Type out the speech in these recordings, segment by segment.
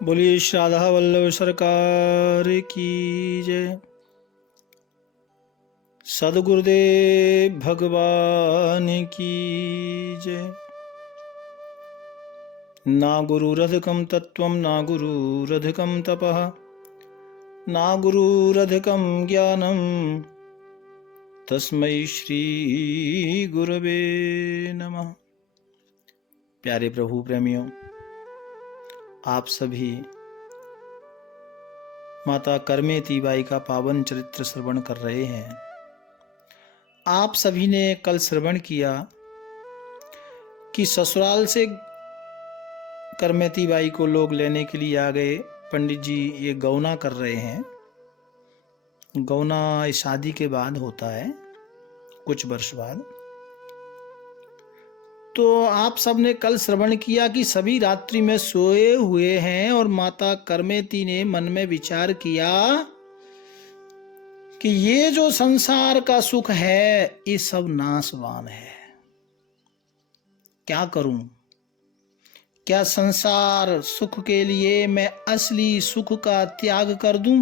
बोलिए श्री राधा वल्लभ सरकार की जय। सदगुरुदेव भगवान की जय। ना गुरुरधिकं तत्त्वं ना गुरुरधिकं तपः ना गुरुरधिकं ज्ञानं तस्मै श्री गुरवे नमः। प्यारे प्रभु प्रेमियों, आप सभी माता करमेती बाई का पावन चरित्र श्रवण कर रहे हैं। आप सभी ने कल श्रवण किया कि ससुराल से करमेती बाई को लोग लेने के लिए आ गए। पंडित जी ये गौना कर रहे हैं। गौना शादी के बाद होता है, कुछ वर्ष बाद। तो आप सबने कल श्रवण किया कि सभी रात्रि में सोए हुए हैं और माता करमेती ने मन में विचार किया कि ये जो संसार का सुख है ये सब नाशवान है। क्या करूं? क्या संसार सुख के लिए मैं असली सुख का त्याग कर दूं?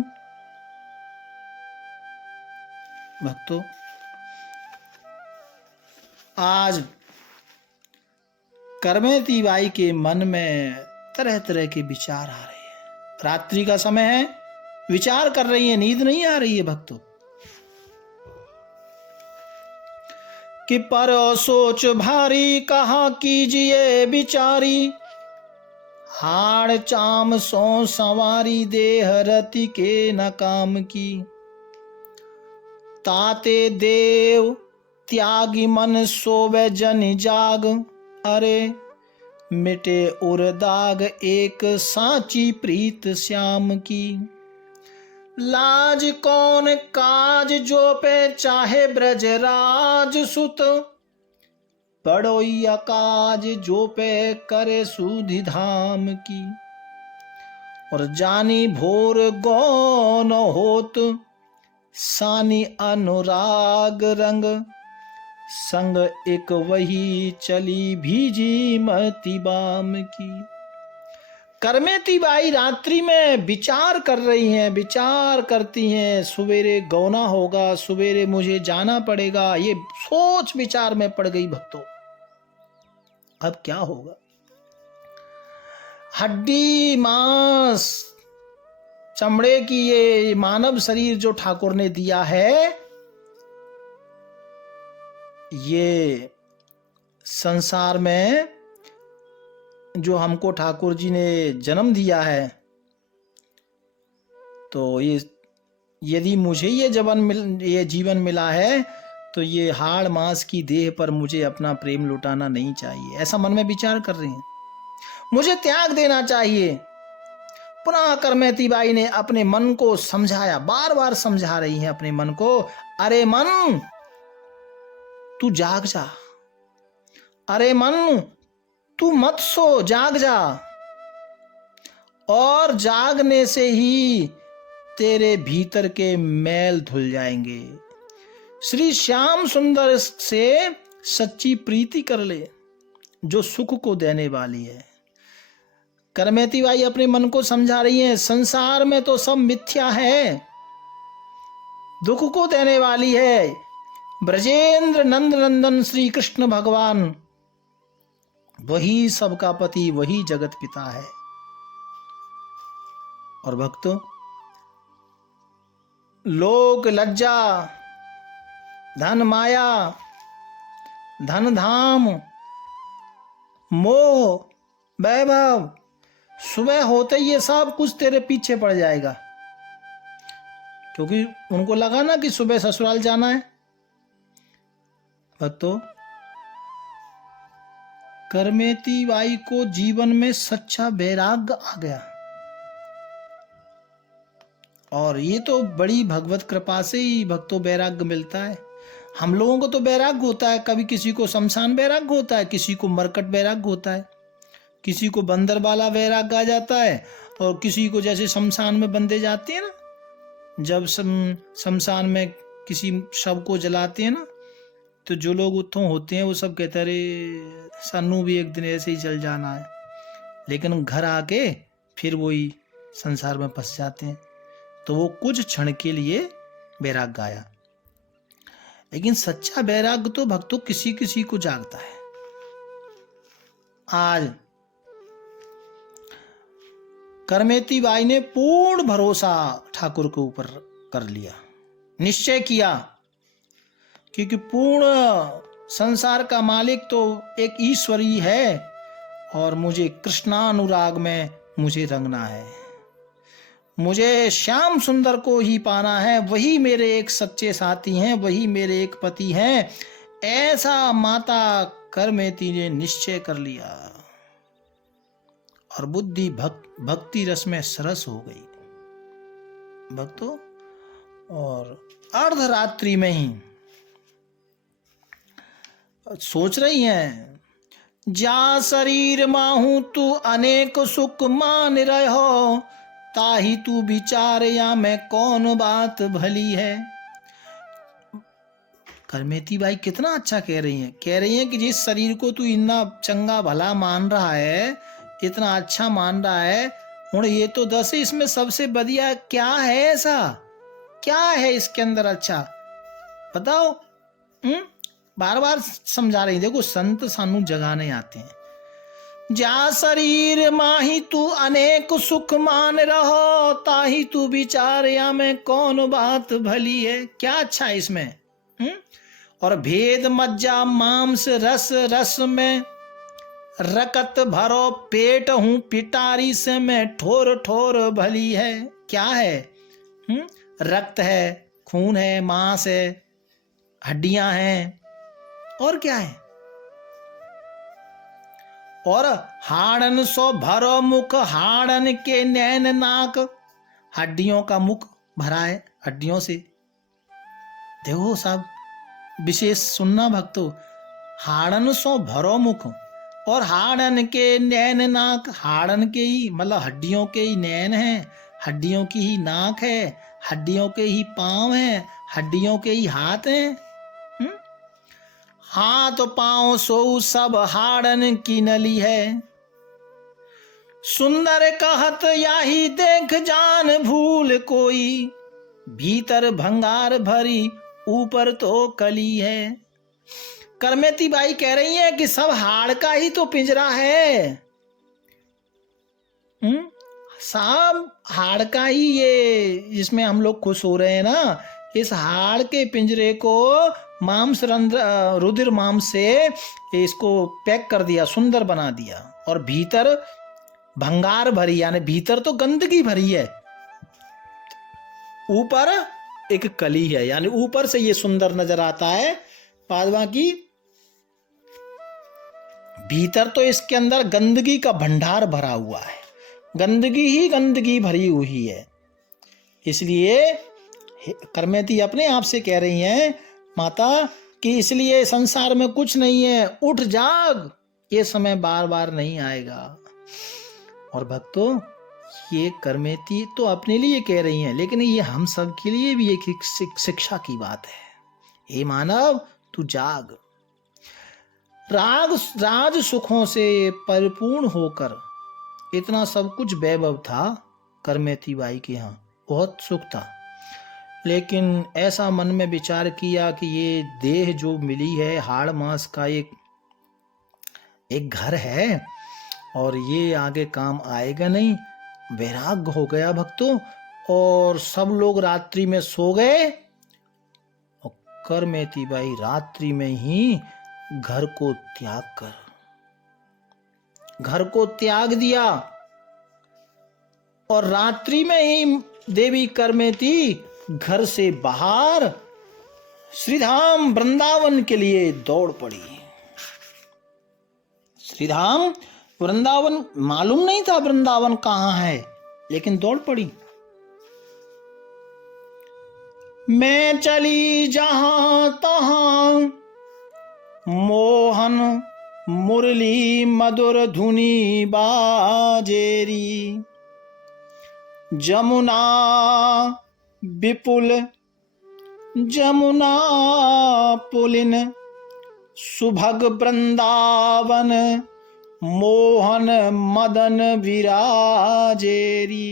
भक्तों, आज करमेती बाई के मन में तरह तरह के विचार आ रहे हैं। रात्रि का समय है, विचार कर रही है, नींद नहीं आ रही है भक्तों। कि पर सोच भारी कहा कीजिए बिचारी, हाड़ चाम सो संवारी देह रति के न काम की। ताते देव त्यागी मन सोवे जन जाग, अरे मिटे उर दाग एक साची प्रीत श्याम की। लाज कौन काज जो पे चाहे ब्रजराज सुत, बड़ोई अकाज जो पे करे सुधि धाम की। और जानी भोर गौन होत सानी अनुराग रंग, संग एक वही चली भीजी मती बाम की। करमेती बाई रात्रि में विचार कर रही हैं, विचार करती हैं। सवेरे गौना होगा, सवेरे मुझे जाना पड़ेगा, ये सोच विचार में पड़ गई भक्तों। अब क्या होगा? हड्डी मांस चमड़े की ये मानव शरीर जो ठाकुर ने दिया है, ये संसार में जो हमको ठाकुर जी ने जन्म दिया है, तो ये यदि मुझे ये जीवन मिला है तो ये हाड़ मांस की देह पर मुझे अपना प्रेम लुटाना नहीं चाहिए। ऐसा मन में विचार कर रही हैं। मुझे त्याग देना चाहिए। पुनः करमेती बाई ने अपने मन को समझाया, बार बार समझा रही हैं अपने मन को, अरे मन तू जाग जा, अरे मन तू मत सो, जाग जा। और जागने से ही तेरे भीतर के मैल धुल जाएंगे। श्री श्याम सुंदर से सच्ची प्रीति कर ले जो सुख को देने वाली है। करमेती बाई अपने मन को समझा रही है, संसार में तो सब मिथ्या है, दुख को देने वाली है ब्रजेंद्र नंद नंदन श्री कृष्ण भगवान, वही सबका पति, वही जगत पिता है। और भक्तों, लोक लज्जा, धन माया, धन धाम, मोह, वैभव, सुबह होते ही ये सब कुछ तेरे पीछे पड़ जाएगा। क्योंकि उनको लगा ना कि सुबह ससुराल जाना है। भक्तों, करमेती बाई को जीवन में सच्चा वैराग्य आ गया। और ये तो बड़ी भगवत कृपा से ही भक्तों वैराग्य मिलता है। हम लोगों को तो वैराग्य होता है, कभी किसी को शमशान वैराग्य होता है, किसी को मरकट वैराग्य होता है, किसी को बंदर वाला वैराग्य आ जाता है, और किसी को जैसे शमशान में बंदे जाते हैं ना, जब शमशान में किसी शव को जलाते हैं ना, तो जो लोग उत्थों होते हैं वो सब कहते हैं अरे सानू भी एक दिन ऐसे ही चल जाना है। लेकिन घर आके फिर वही संसार में फंस जाते हैं। तो वो कुछ क्षण के लिए वैराग गाया, लेकिन सच्चा वैराग्य तो भक्तों किसी किसी को जागता है। आज करमेती बाई ने पूर्ण भरोसा ठाकुर के ऊपर कर लिया, निश्चय किया, क्योंकि पूर्ण संसार का मालिक तो एक ईश्वर ही है और मुझे कृष्णानुराग में मुझे रंगना है, मुझे श्याम सुंदर को ही पाना है, वही मेरे एक सच्चे साथी हैं, वही मेरे एक पति हैं। ऐसा माता करमेती ने निश्चय कर लिया और बुद्धि भक्ति रस में सरस हो गई भक्तों। और अर्धरात्रि में ही सोच रही हैं, जा शरीर माहू तू अनेक सुख मान रहो, ताही तू विचार या मैं कौन बात भली है। करमेती बाई कितना अच्छा कह रही हैं कि जिस शरीर को तू इतना चंगा भला मान रहा है, इतना अच्छा मान रहा है, हुण ये तो दस, इसमें सबसे बढ़िया क्या है? ऐसा क्या है इसके अंदर अच्छा बताओ। बार बार समझा रही। देखो संत सानू जगाने आते हैं। जा शरीर माही तू अनेक सुख मान रहो, ताही तू विचार या मैं कौन बात भली है। क्या अच्छा है इसमें? और भेद मज्जा मांस रस, रस में रकत भरो पेट हूं, पिटारी से मैं ठोर ठोर भली है। क्या है? रक्त है, खून है, मांस है, हड्डियां हैं, और क्या है? और हाड़न सो भरो मुख, हाड़न के नैन नाक, हड्डियों का मुख भरा है, हड्डियों से। देखो साहब, विशेष सुनना भक्तों, हाड़न सो भरो मुख और हाड़न के नैन नाक। हाड़न के ही मतलब हड्डियों के ही नैन है, हड्डियों की ही नाक है, हड्डियों के ही पांव हैं, हड्डियों के ही हाथ हैं। हाथ पांव सो सब हाड़न की नली है। सुंदर कहत याही देख जान भूल कोई, भीतर भंगार भरी ऊपर तो कली है। करमेती बाई कह रही है कि सब हाड़ का ही तो पिंजरा है। साहब हाड़ का ही ये जिसमें हम लोग खुश हो रहे हैं ना, इस हाड़ के पिंजरे को मांस रुधिर मांस से इसको पैक कर दिया, सुंदर बना दिया, और भीतर भंगार भरी, यानी भीतर तो गंदगी भरी है, ऊपर एक कली है, यानी ऊपर से ये सुंदर नजर आता है, बाद बाकी भीतर तो इसके अंदर गंदगी का भंडार भरा हुआ है, गंदगी ही गंदगी भरी हुई है। इसलिए करमेती अपने आप से कह रही हैं माता कि इसलिए संसार में कुछ नहीं है, उठ जाग, ये समय बार बार नहीं आएगा। और भक्तों, ये करमेती तो अपने लिए कह रही हैं, लेकिन ये हम सब के लिए भी एक शिक्षा की बात है। हे मानव, तू जाग। राज सुखों से परिपूर्ण होकर इतना सब कुछ वैभव था करमेती बाई के यहाँ, बहुत सुख था, लेकिन ऐसा मन में विचार किया कि ये देह जो मिली है हाड़ मांस का एक घर है और ये आगे काम आएगा नहीं। वैराग्य हो गया भक्तों, और सब लोग रात्रि में सो गए और करमेती बाई रात्रि में ही घर को त्याग दिया, और रात्रि में ही देवी करमेती घर से बाहर श्रीधाम वृंदावन के लिए दौड़ पड़ी। श्रीधाम वृंदावन, मालूम नहीं था वृंदावन कहाँ है, लेकिन दौड़ पड़ी। मैं चली जहां तहां मोहन मुरली मधुर धुनी बाजेरी, जमुना विपुल जमुना पुलिन सुभग वृंदावन मोहन मदन विराजेरी।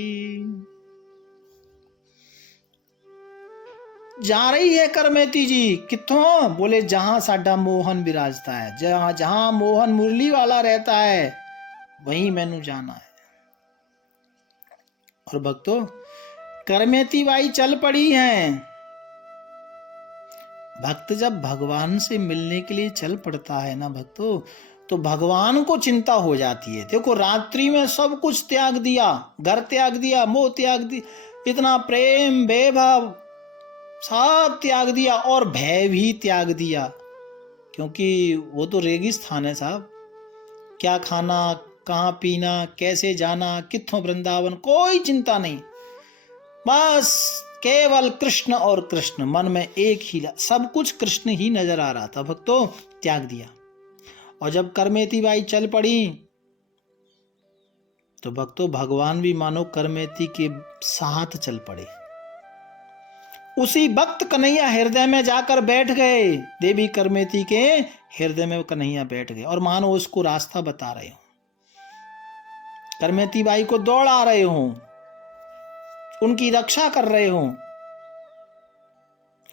जा रही है करमेती जी, कित्थों? बोले जहां साडा मोहन विराजता है, जहां जहां मोहन मुरली वाला रहता है वहीं मैनू जाना है। और भक्तों, करमेती बाई चल पड़ी हैं। भक्त जब भगवान से मिलने के लिए चल पड़ता है ना भक्तों, तो भगवान को चिंता हो जाती है। देखो, रात्रि में सब कुछ त्याग दिया, घर त्याग दिया, मोह त्याग दिया, इतना प्रेम वैभव सब त्याग दिया, और भय भी त्याग दिया, क्योंकि वो तो रेगिस्तान है साहब। क्या खाना, कहाँ पीना, कैसे जाना, कित्थों वृंदावन, कोई चिंता नहीं, बस केवल कृष्ण और कृष्ण, मन में एक ही, सब कुछ कृष्ण ही नजर आ रहा था। भक्तों, त्याग दिया। और जब करमेती बाई चल पड़ी तो भक्तों, भगवान भी मानो करमेती के साथ चल पड़े। उसी वक्त कन्हैया हृदय में जाकर बैठ गए, देवी करमेती के हृदय में कन्हैया बैठ गए, और मानो उसको रास्ता बता रहे हो, करमेती बाई को दौड़ा रहे हो, उनकी रक्षा कर रहे हो।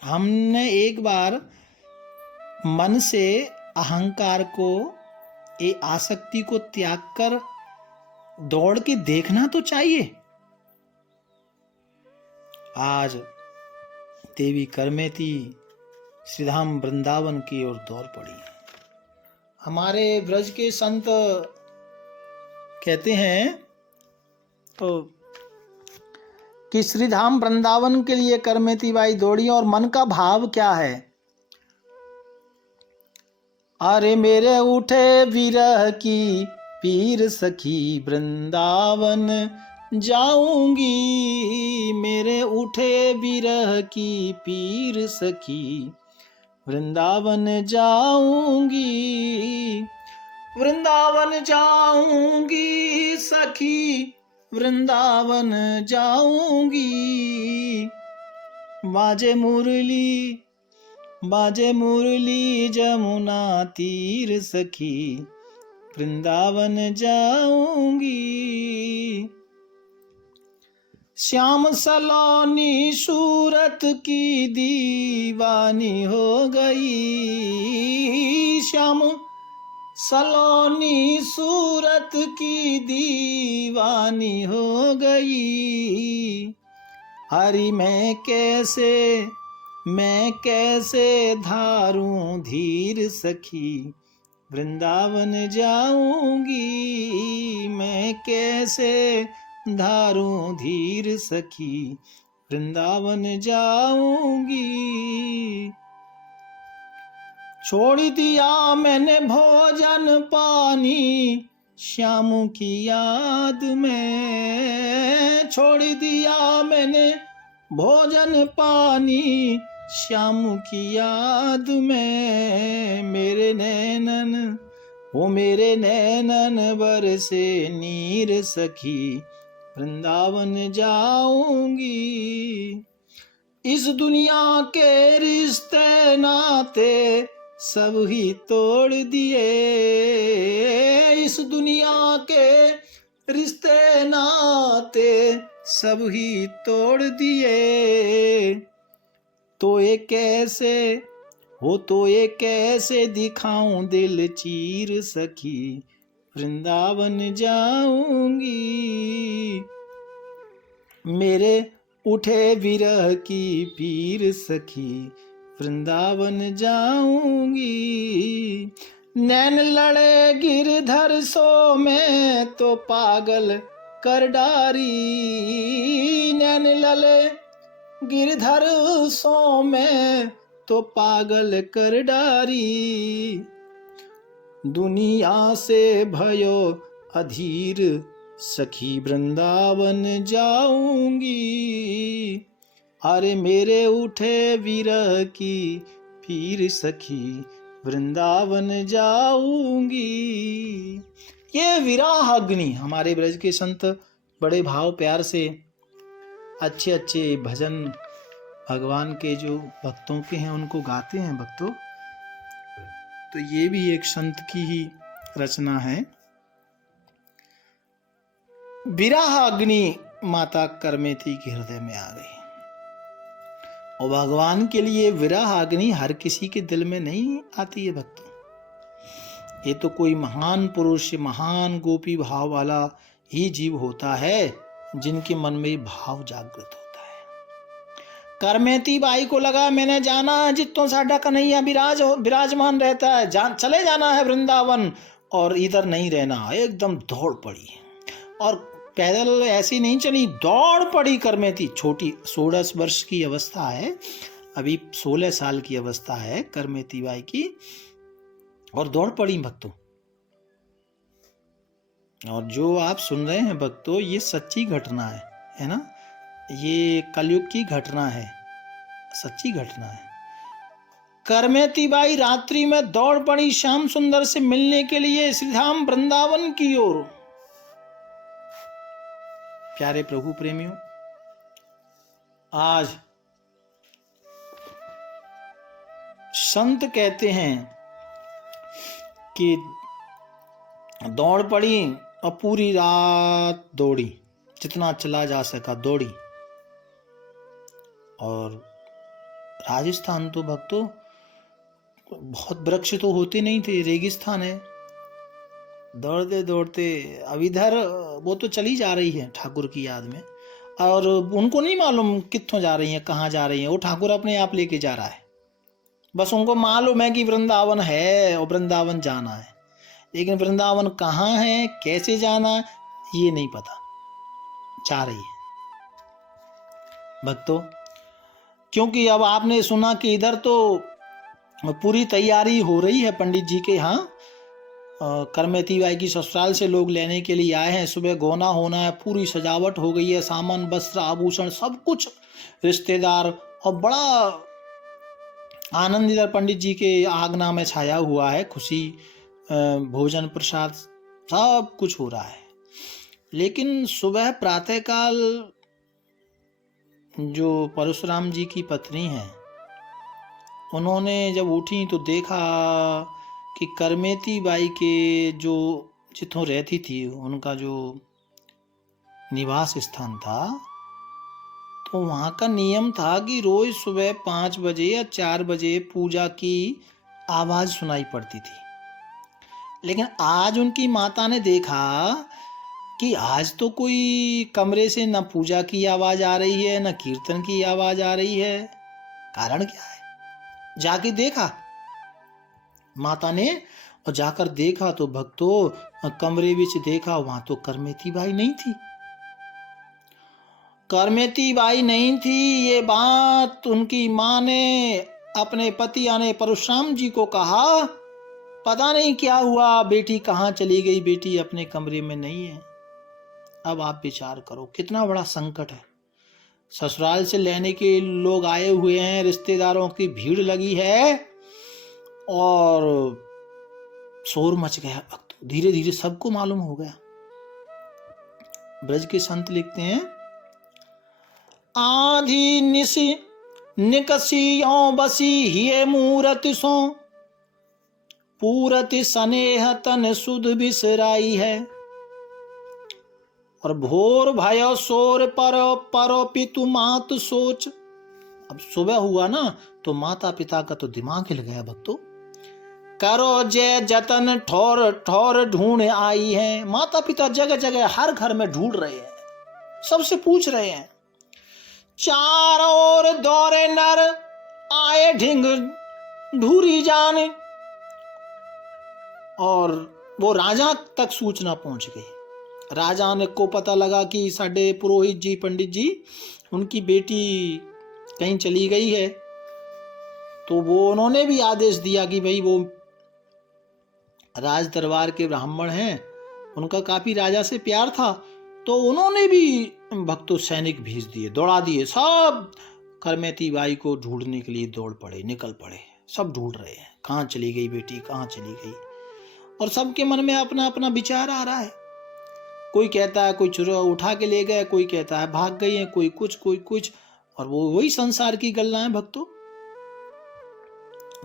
हमने एक बार मन से अहंकार को, ये आसक्ति को त्याग कर दौड़ के देखना तो चाहिए। आज देवी करमेती श्रीधाम वृंदावन की ओर दौड़ पड़ी। हमारे ब्रज के संत कहते हैं तो कि श्रीधाम वृंदावन के लिए करमेती बाई दौड़ी, और मन का भाव क्या है? अरे मेरे उठे विरह की पीर सखी, वृंदावन जाऊंगी, मेरे उठे विरह की पीर सखी, वृंदावन जाऊंगी, वृंदावन जाऊंगी सखी, वृंदावन जाऊंगी, बाजे मुरली, बाजे मुरली जमुना तीर सखी, वृंदावन जाऊंगी, श्याम सलोनी सूरत की दीवानी हो गई, श्याम सलोनी सूरत की दीवानी हो गई, हरि मैं कैसे धारूं धीर सखी, वृंदावन जाऊंगी, मैं कैसे धारूं धीर सखी, वृंदावन जाऊंगी, छोड़ दिया मैंने भोजन पानी, श्याम की याद में, छोड़ दिया मैंने भोजन पानी, श्याम की याद में, मेरे नैनन, वो मेरे नैनन बरसे नीर सखी, वृंदावन जाऊंगी, इस दुनिया के रिश्ते नाते सब ही तोड़ दिए, इस दुनिया के रिश्ते नाते सब ही तोड़ दिए, तो ये कैसे हो, तो ये कैसे दिखाऊं दिल चीर सखी, वृंदावन जाऊंगी, मेरे उठे विरह की पीर सखी, वृंदावन जाऊंगी, नैन लड़े गिरधर सो मैं तो पागल कर डारी, नैन लड़े गिरधर सो मैं तो पागल कर डारी, दुनिया से भयो अधीर सखी, वृंदावन जाऊंगी, अरे मेरे उठे विरह की पीर सखी, वृंदावन जाऊंगी। ये विराह अग्नि, हमारे ब्रज के संत बड़े भाव प्यार से अच्छे अच्छे भजन भगवान के जो भक्तों के हैं उनको गाते हैं भक्तों। तो ये भी एक संत की ही रचना है। विरह अग्नि माता करमेती के हृदय में आ गई। और भगवान के लिए विरह अग्नि हर किसी के दिल में नहीं आती है भक्तों। ये तो कोई महान पुरुष, महान गोपी भाव वाला ही जीव होता है जिनके मन में भाव जागृत होता है। करमेती बाई को लगा मैंने जाना है जित्तों साडा कन्हैया विराजमान रहता है, चले जाना है वृंदावन और इधर नहीं रहना। एकदम दौड़ पड़ी और पैदल ऐसी नहीं चली, दौड़ पड़ी करमेती। छोटी 16 वर्ष की अवस्था है, अभी 16 साल की अवस्था है करमेती बाई की, और दौड़ पड़ी भक्तों। और जो आप सुन रहे हैं भक्तों, ये सच्ची घटना है ना, ये कलयुग की घटना है, सच्ची घटना है। करमेती बाई रात्रि में दौड़ पड़ी श्याम सुंदर से मिलने के लिए श्री धाम वृंदावन की ओर। प्यारे प्रभु प्रेमियों, आज संत कहते हैं कि दौड़ पड़ी और पूरी रात दौड़ी, जितना चला जा सका दौड़ी। और राजस्थान तो भक्तों बहुत वृक्ष तो होते नहीं थे, रेगिस्तान है। दौड़ते दौड़ते अब इधर वो तो चली जा रही है ठाकुर की याद में, और उनको नहीं मालूम कित्थों जा रही हैं, कहाँ जा रही हैं। वो ठाकुर अपने आप लेके जा रहा है, बस उनको मालूम है कि वृंदावन है और वृंदावन जाना है, लेकिन वृंदावन कहाँ है, कैसे जाना, ये नहीं पता। जा रही है भक्तों, क्योंकि अब आपने सुना कि इधर तो पूरी तैयारी हो रही है पंडित जी के यहाँ। करमेती बाई की ससुराल से लोग लेने के लिए आए हैं, सुबह गोना होना है, पूरी सजावट हो गई है, सामान वस्त्र आभूषण सब कुछ, रिश्तेदार, और बड़ा आनंद इधर पंडित जी के आगना में छाया हुआ है, खुशी, भोजन प्रसाद सब कुछ हो रहा है। लेकिन सुबह प्रातःकाल जो परशुराम जी की पत्नी है, उन्होंने जब उठी तो देखा कि करमेती बाई के जो जिथों रहती थी, उनका जो निवास स्थान था, तो वहाँ का नियम था कि रोज सुबह 5 बजे या 4 बजे पूजा की आवाज़ सुनाई पड़ती थी। लेकिन आज उनकी माता ने देखा कि आज तो कोई कमरे से न पूजा की आवाज़ आ रही है, न कीर्तन की आवाज़ आ रही है। कारण क्या है? जाके देखा माता ने, और जाकर देखा तो भक्तों कमरे विच देखा, वहां तो करमेती बाई नहीं थी। करमेती बाई नहीं थी, ये बात उनकी माँ ने अपने पति यानी परशुराम जी को कहा। पता नहीं क्या हुआ, बेटी कहाँ चली गई, बेटी अपने कमरे में नहीं है। अब आप विचार करो कितना बड़ा संकट है। ससुराल से लेने के लोग आए हुए हैं, रिश्तेदारों की भीड़ लगी है, और शोर मच गया भक्तों। धीरे धीरे सबको मालूम हो गया। ब्रज के संत लिखते हैं, आधी निसी निकसियों बसी हिये मूरति सो, पूरति स्नेह तन सुध बिसराई है। और भोर भयो सोर परो पितु मात सोच। अब सुबह हुआ ना, तो माता पिता का तो दिमाग हिल गया भक्तों। करो जय जतन ठोर ठोर ढूंढ आई है। माता पिता जगह जगह हर घर में ढूंढ रहे हैं, सबसे पूछ रहे हैं। चारों ओर दौरे नर आए ढिंग ढूरी जाने। और वो राजा तक सूचना पहुंच गई। राजा ने को पता लगा कि साडे पुरोहित जी, पंडित जी, उनकी बेटी कहीं चली गई है। तो वो उन्होंने भी आदेश दिया कि भाई वो राज दरबार के ब्राह्मण हैं, उनका काफी राजा से प्यार था, तो उन्होंने भी भक्तों सैनिक भेज दिए, दौड़ा दिए। सब करमेती बाई को ढूंढने के लिए दौड़ पड़े, निकल पड़े। सब ढूंढ रहे हैं, कहाँ चली गई बेटी, कहाँ चली गई। और सबके मन में अपना अपना विचार आ रहा है। कोई कहता है कोई चुरा उठा के ले गए, कोई कहता है भाग गई है, कोई कुछ कोई कुछ। और वो वही संसार की गल्लाएं भक्तों।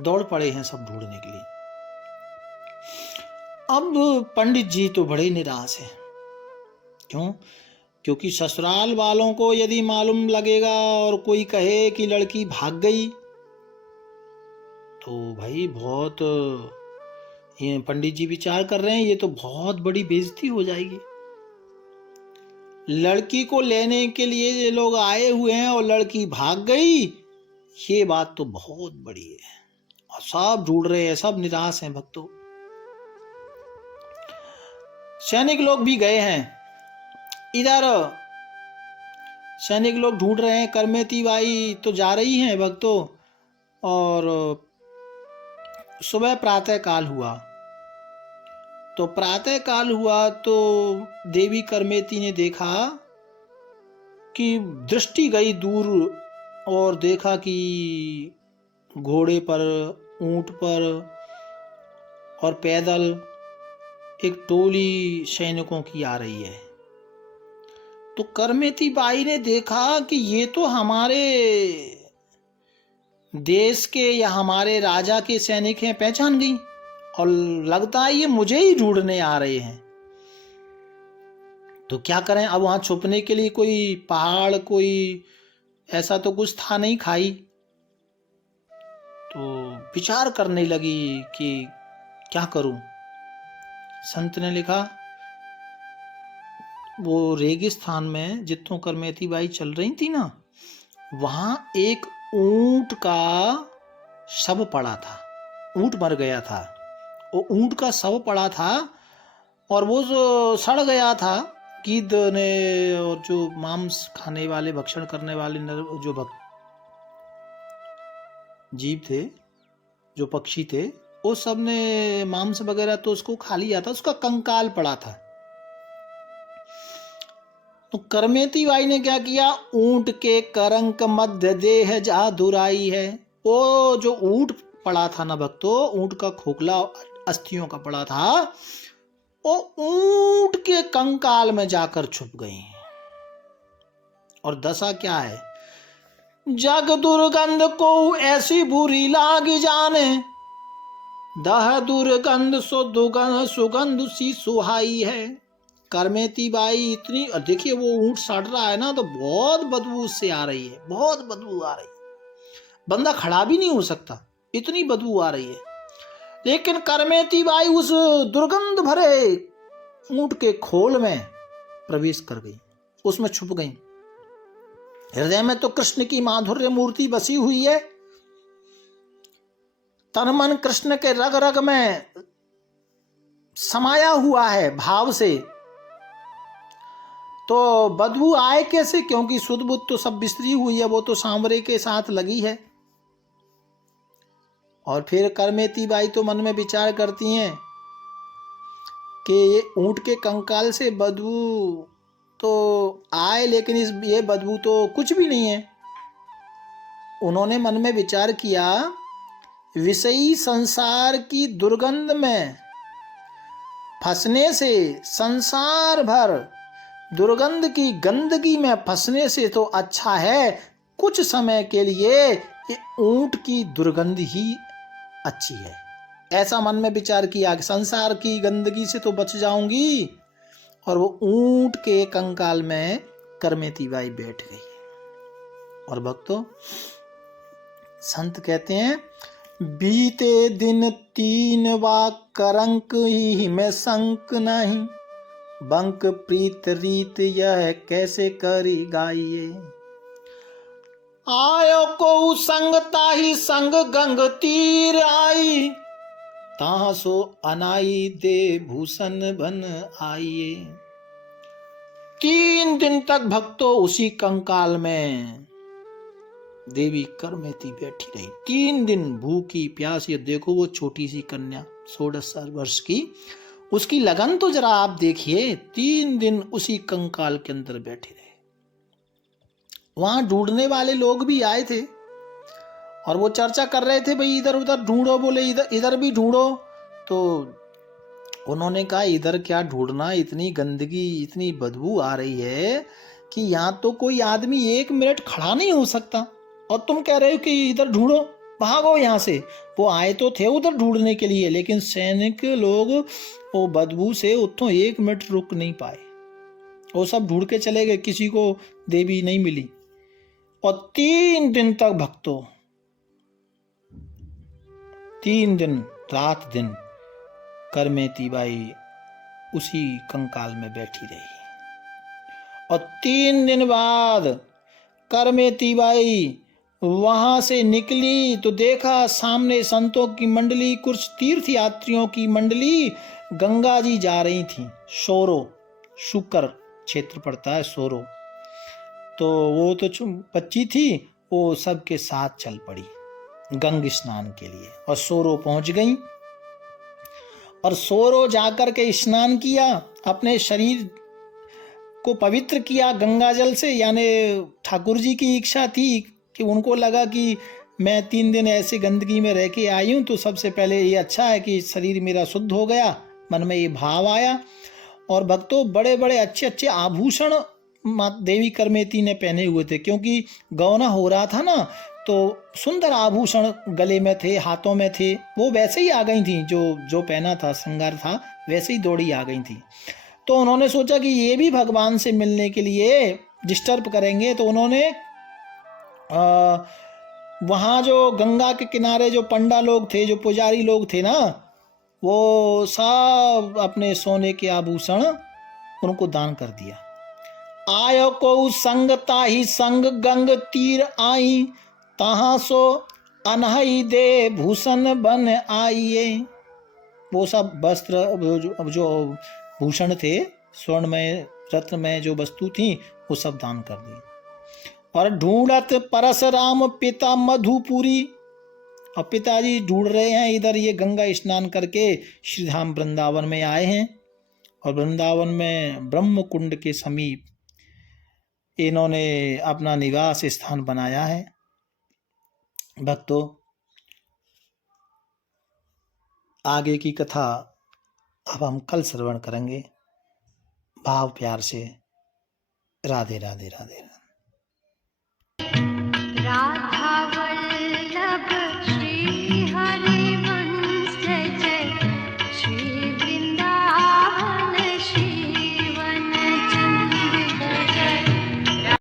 दौड़ पड़े हैं सब ढूंढने के लिए। अब पंडित जी तो बड़े निराश हैं। क्यों? क्योंकि ससुराल वालों को यदि मालूम लगेगा और कोई कहे कि लड़की भाग गई, तो भाई बहुत, ये पंडित जी विचार कर रहे हैं, ये तो बहुत बड़ी बेइज्जती हो जाएगी। लड़की को लेने के लिए ये लोग आए हुए हैं और लड़की भाग गई, ये बात तो बहुत बड़ी है। और सब ढूंढ रहे हैं, सब निराश हैं भक्तों। सैनिक लोग भी गए हैं, इधर सैनिक लोग ढूंढ रहे हैं, करमेती बाई तो जा रही हैं भक्तों। और सुबह प्रातः काल हुआ, तो प्रातः काल हुआ तो देवी करमेती ने देखा कि दृष्टि गई दूर और देखा कि घोड़े पर, ऊंट पर और पैदल एक टोली सैनिकों की आ रही है। तो करमेती बाई ने देखा कि ये तो हमारे देश के या हमारे राजा के सैनिक हैं, पहचान गई, और लगता है ये मुझे ही ढूंढने आ रहे हैं। तो क्या करें, अब वहां छुपने के लिए कोई पहाड़, कोई ऐसा तो कुछ था नहीं, खाई। तो विचार करने लगी कि क्या करूं। संत ने लिखा, वो रेगिस्तान में जितों करमेती बाई चल रही थी ना, वहां एक ऊंट का शव पड़ा था, ऊंट मर गया था, वो ऊंट का शव पड़ा था और वो जो सड़ गया था, गिद्ध ने और जो मांस खाने वाले, भक्षण करने वाले जो जीव थे, जो पक्षी थे, वो सब ने मांस वगैरह तो उसको खा लिया था, उसका कंकाल पड़ा था। तो करमेती बाई ने क्या किया, ऊंट के करंक मध्य देह जादुराई है, वो जो ऊंट पड़ा था ना भक्तों, ऊंट का खोखला अस्थियों का पड़ा था, वो ऊंट के कंकाल में जाकर छुप गई। और दशा क्या है, जग दुर्गंध को ऐसी बुरी लाग जाने, दह दुर्गंध सो दुगंध सुगंध सी सुहाई है। करमेती बाई इतनी, देखिए वो ऊंट सड़ रहा है ना, तो बहुत बदबू उससे आ रही है, बहुत बदबू आ रही है, बंदा खड़ा भी नहीं हो सकता, इतनी बदबू आ रही है। लेकिन करमेती बाई उस दुर्गंध भरे ऊंट के खोल में प्रवेश कर गई, उसमें छुप गई। हृदय में तो कृष्ण की माधुर्य मूर्ति बसी हुई है, तन मन कृष्ण के रग रग में समाया हुआ है भाव से। तो बदबू आए कैसे, क्योंकि शुद्ध बुद्ध तो सब बिस्तरी हुई है, वो तो सांवरे के साथ लगी है। और फिर करमेती बाई तो मन में विचार करती हैं कि ये ऊंट के कंकाल से बदबू तो आए, लेकिन ये बदबू तो कुछ भी नहीं है। उन्होंने मन में विचार किया, विषयी संसार की दुर्गंध में फंसने से, संसार भर दुर्गंध की गंदगी में फंसने से तो अच्छा है कुछ समय के लिए ये ऊंट की दुर्गंध ही अच्छी है। ऐसा मन में विचार किया कि संसार की गंदगी से तो बच जाऊंगी, और वो ऊंट के कंकाल में करमेती बाई बैठ गई। और भक्तों, संत कहते हैं, बीते दिन 3 वा करंक ही में संक नहीं, बंक प्रीत रीत यह कैसे करी गाइए। आयो को संगता ही संग गंग तीर आई, ताह सो अनाई दे भूषण बन आइए। 3 दिन तक भक्तों उसी कंकाल में देवी करमेती बैठी रही, 3 दिन भूखी प्यासी। देखो वो छोटी सी कन्या 16 वर्ष की, उसकी लगन तो जरा आप देखिए, 3 दिन उसी कंकाल के अंदर बैठे रहे। वहां ढूंढने वाले लोग भी आए थे और वो चर्चा कर रहे थे, भाई इधर उधर ढूंढो, बोले इधर भी ढूंढो। तो उन्होंने कहा, इधर क्या ढूंढना, इतनी गंदगी, इतनी बदबू आ रही है कि यहाँ तो कोई आदमी 1 मिनट खड़ा नहीं हो सकता, और तुम कह रहे हो कि इधर ढूंढो, भागो यहाँ से। वो आए तो थे उधर ढूंढने के लिए, लेकिन सैनिक लोग वो बदबू से उत्थों 1 मिनट रुक नहीं पाए। वो सब ढूंढ के चले गए, किसी को देवी नहीं मिली। और 3 दिन तक भक्तों, 3 दिन रात दिन करमेती बाई उसी कंकाल में बैठी रही। और 3 दिन बाद करमेती बाई वहां से निकली तो देखा सामने संतों की मंडली, कुछ तीर्थ यात्रियों की मंडली गंगा जी जा रही थी। सोरो, शुक्र क्षेत्र पड़ता है सोरो, तो वो तो बच्ची थी, वो सबके साथ चल पड़ी गंग स्नान के लिए और सोरो पहुंच गई। और सोरो जाकर के स्नान किया, अपने शरीर को पवित्र किया गंगा जल से। यानी ठाकुर जी की इच्छा थी कि उनको लगा कि मैं 3 दिन ऐसे गंदगी में रह के आई हूँ, तो सबसे पहले ये अच्छा है कि शरीर मेरा शुद्ध हो गया, मन में ये भाव आया। और भक्तों बड़े बड़े अच्छे अच्छे आभूषण देवी करमेती ने पहने हुए थे, क्योंकि गौना हो रहा था ना, तो सुंदर आभूषण गले में थे, हाथों में थे, वो वैसे ही आ गई थी, जो पहना था श्रृंगार था वैसे ही दौड़ी आ गई थी। तो उन्होंने सोचा कि ये भी भगवान से मिलने के लिए डिस्टर्ब करेंगे, तो उन्होंने वहाँ जो गंगा के किनारे जो पंडा लोग थे, जो पुजारी लोग थे ना, वो सब अपने सोने के आभूषण उनको दान कर दिया। आयो को संग ताही संग गंग तीर आई, तहाँ सो अनहई दे भूषण बन आइए। वो सब वस्त्र जो भूषण थे, स्वर्णमय रत्नमय जो वस्तु थी, वो सब दान कर दी। और ढूंढत परशुराम पिता मधुपुरी, और पिताजी ढूंढ रहे हैं इधर, ये गंगा स्नान करके श्रीधाम वृंदावन में आए हैं। और वृंदावन में ब्रह्म कुंड के समीप इन्होंने अपना निवास स्थान बनाया है। भक्तों, आगे की कथा अब हम कल श्रवण करेंगे। भाव प्यार से राधे राधे राधे राधे।